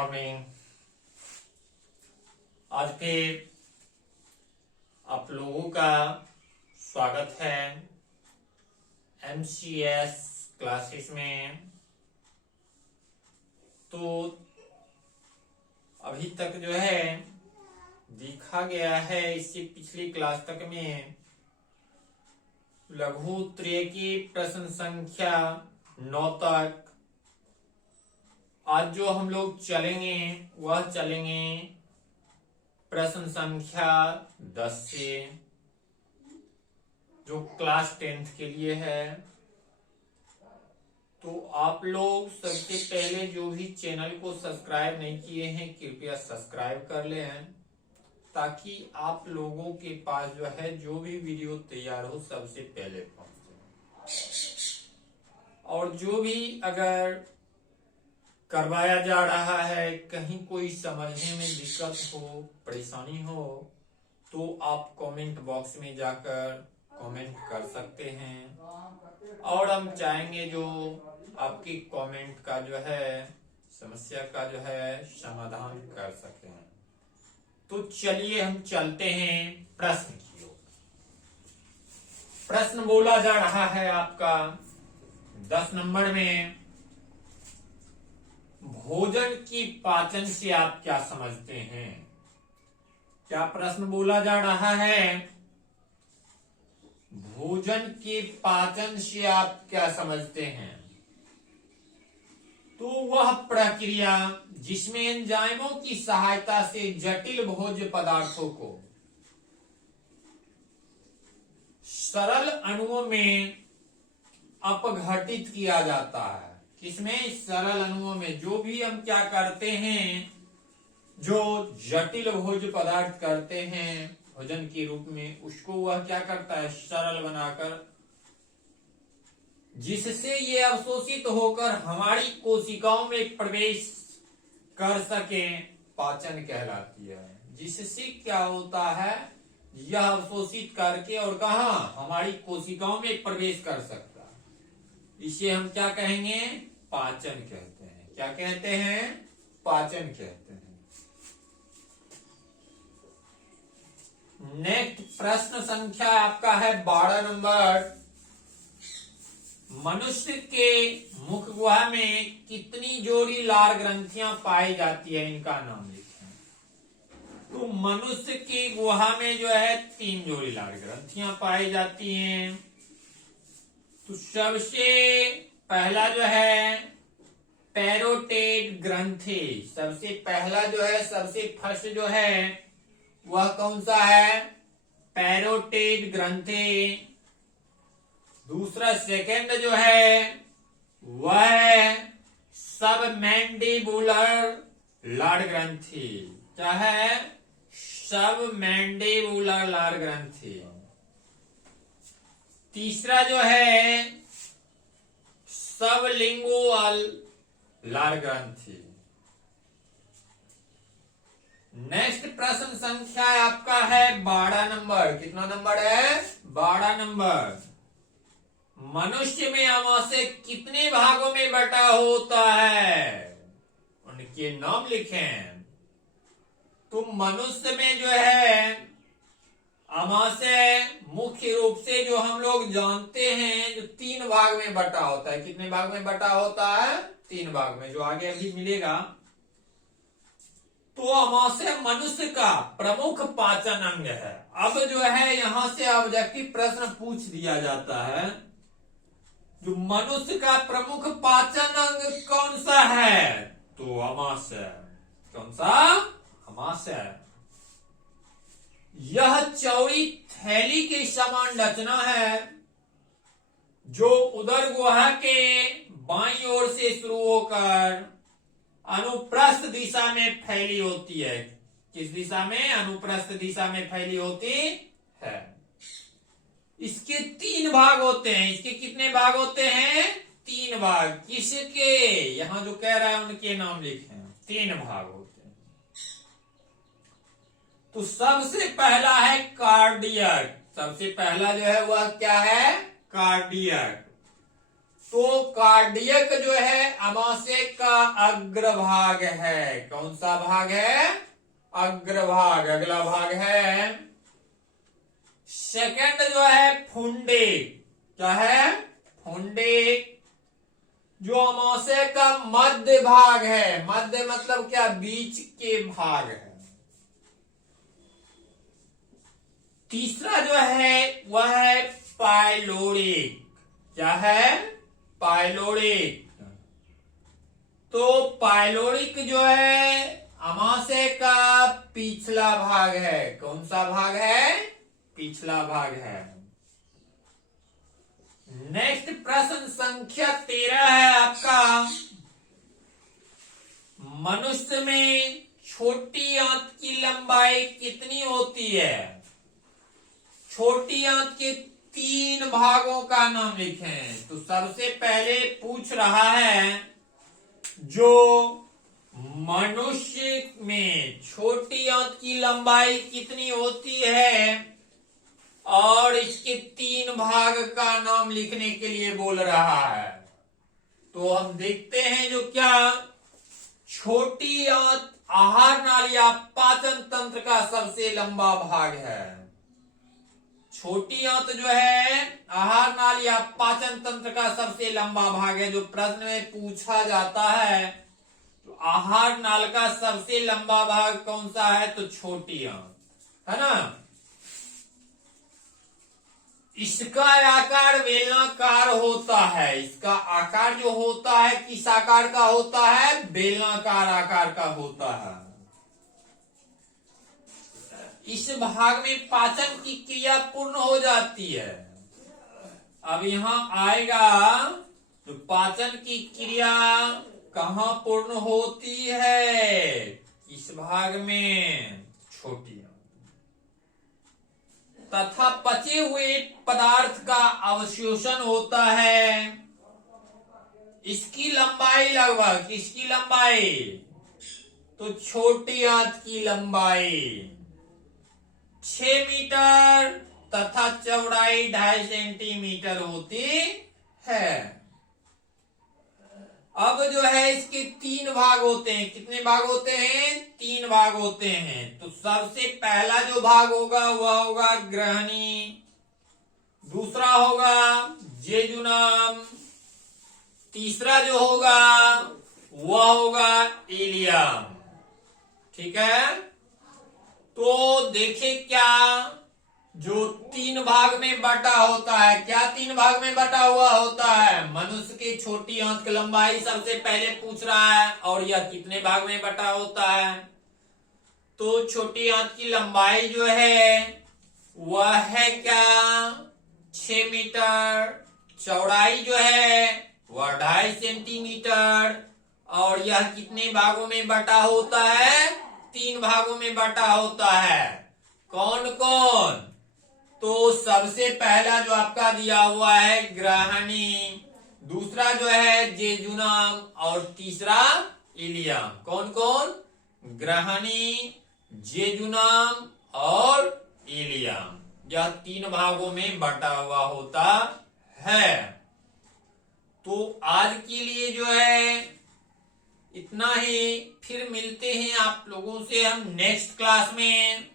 Morning. आज फिर आप लोगों का स्वागत है MCS क्लासेस में। तो अभी तक जो है देखा गया है इससे पिछली क्लास तक में लघु उत्तरीय की प्रश्न संख्या 9 तक। आज जो हम लोग चलेंगे वह चलेंगे प्रश्न संख्या 10 से, जो क्लास 10th के लिए है। तो आप लोग सबसे पहले जो भी चैनल को सब्सक्राइब नहीं किए हैं कृपया सब्सक्राइब कर लें, ताकि आप लोगों के पास जो है जो भी वीडियो तैयार हो सबसे पहले पहुंचे। और जो भी अगर करवाया जा रहा है कहीं कोई समझने में दिक्कत हो, परेशानी हो, तो आप कमेंट बॉक्स में जाकर कमेंट कर सकते हैं और हम चाहेंगे जो आपकी कमेंट का जो है समस्या का जो है समाधान कर सकें। तो चलिए हम चलते हैं प्रश्न की ओर। प्रश्न बोला जा रहा है आपका 10 नंबर में, भोजन की पाचन से आप क्या समझते हैं? क्या प्रश्न बोला जा रहा है? भोजन के पाचन से आप क्या समझते हैं? तो वह प्रक्रिया जिसमें एंजाइमों की सहायता से जटिल भोज्य पदार्थों को सरल अणुओं में अपघटित किया जाता है। किसमें? सरल अणुओं में। जो भी हम क्या करते हैं, जो जटिल भोज्य पदार्थ करते हैं भोजन के रूप में, उसको वह क्या करता है? सरल बनाकर, जिससे ये अवशोषित होकर हमारी कोशिकाओं में प्रवेश कर सके, पाचन कहलाती है। जिससे क्या होता है, यह अवशोषित करके और कहा हमारी कोशिकाओं में प्रवेश कर सकता है। इसे हम क्या कहेंगे? पाचन कहते हैं। क्या कहते हैं? पाचन कहते हैं। नेक्स्ट प्रश्न संख्या आपका है 12 नंबर। मनुष्य के मुख गुहा में कितनी जोड़ी लार ग्रंथियां पाई जाती है? इनका नाम लिखें। तो मनुष्य की गुहा में जो है 3 जोड़ी लार ग्रंथियां पाई जाती हैं। तो सबसे पहला जो है पैरोटेड ग्रंथि, सबसे पहला जो है, सबसे फर्स्ट जो है वह कौन सा है? पैरोटेड ग्रंथि। दूसरा सेकंड जो है वह है सब मैंडिबुलर लार ग्रंथि। क्या है? सब मैंडिबुलर लार ग्रंथि। तीसरा जो है सबलिंगुअल लार ग्रंथि। नेक्स्ट प्रश्न संख्या आपका है 12 नंबर। कितना नंबर है? 12 नंबर। मनुष्य में आमाशय कितने भागों में बटा होता है? उनके नाम लिखें। तो मनुष्य में जो है आमाशय मुख्य रूप से जो हम लोग जानते हैं जो 3 भाग में बटा होता है। कितने भाग में बटा होता है? 3 भाग में, जो आगे अभी मिलेगा। तो आमाशय मनुष्य का प्रमुख पाचन अंग है। अब जो है यहां से ऑब्जेक्टिव प्रश्न पूछ दिया जाता है, जो मनुष्य का प्रमुख पाचन अंग कौन सा है? तो आमाशय। कौन सा? आमाशय। यह चौड़ी थैली के समान रचना है जो उदर गुहा के बाईं ओर से शुरू होकर अनुप्रस्थ दिशा में फैली होती है। किस दिशा में? अनुप्रस्थ दिशा में फैली होती है। इसके 3 भाग होते हैं। इसके कितने भाग होते हैं? 3 भाग। किसके? यहां जो कह रहा है उनके नाम लिखें। 3 भाग होते हैं। तो सबसे पहला है कार्डियक। सबसे पहला जो है वह क्या है? कार्डियक। तो कार्डियक जो है अमाशय का अग्रभाग है। कौन सा भाग है? अग्रभाग। अगला भाग है सेकंड जो है फुंडे। क्या है? फुंडे, जो अमाशय का मध्य भाग है। मध्य मतलब क्या? बीच के भाग है। तीसरा जो है वह है पाइलोरिक। क्या है? पाइलोरिक। तो पाइलोरिक जो है अमाशय का पिछला भाग है। कौन सा भाग है? पिछला भाग है। नेक्स्ट प्रश्न संख्या 13 है आपका। मनुष्य में छोटी आंत की लंबाई कितनी होती है? छोटी आंत के 3 भागों का नाम लिखें। तो सबसे पहले पूछ रहा है जो मनुष्य में छोटी आंत की लंबाई कितनी होती है और इसके 3 भाग का नाम लिखने के लिए बोल रहा है। तो हम देखते हैं जो क्या छोटी आंत आहार नाली या पाचन तंत्र का सबसे लंबा भाग है। छोटी आंत जो है आहार नाली या पाचन तंत्र का सबसे लंबा भाग है। जो प्रश्न में पूछा जाता है तो आहार नाल का सबसे लंबा भाग कौन सा है? तो छोटी आंत है ना। इसका आकार बेलनाकार होता है। इसका आकार जो होता है किस आकार का होता है? बेलनाकार आकार का होता है। इस भाग में पाचन की क्रिया पूर्ण हो जाती है। अब यहां आएगा तो पाचन की क्रिया कहां पूर्ण होती है? इस भाग में छोटी तथा पचे हुए पदार्थ का अवशोषण होता है। इसकी लंबाई लगभग, किसकी लंबाई? तो छोटी आंत की लंबाई 6 मीटर तथा चौड़ाई 2.5 सेंटीमीटर होती है। अब जो है इसके 3 भाग होते हैं। कितने भाग होते हैं? 3 भाग होते हैं। तो सबसे पहला जो भाग होगा वह होगा ग्रहणी, दूसरा होगा जेजुनम, तीसरा जो होगा वह होगा इलियम। ठीक है। तो देखे क्या जो 3 भाग में बटा होता है। क्या 3 भाग में बटा हुआ होता है? मनुष्य की छोटी आंत की लंबाई सबसे पहले पूछ रहा है और यह कितने भाग में बटा होता है? तो छोटी आंत की लंबाई जो है वह है क्या? 6 मीटर। चौड़ाई जो है वह 2.5 सेंटीमीटर। और यह कितने भागों में बटा होता है? 3 भागों में बटा होता है। कौन कौन? तो सबसे पहला जो आपका दिया हुआ है ग्रहणी, दूसरा जो है जेजुनम और तीसरा इलियम। कौन कौन? ग्रहणी, जेजुनम और इलियम। यह 3 भागों में बटा हुआ होता है। तो आज के लिए जो है इतना ही। फिर मिलते हैं आप लोगों से हम नेक्स्ट क्लास में।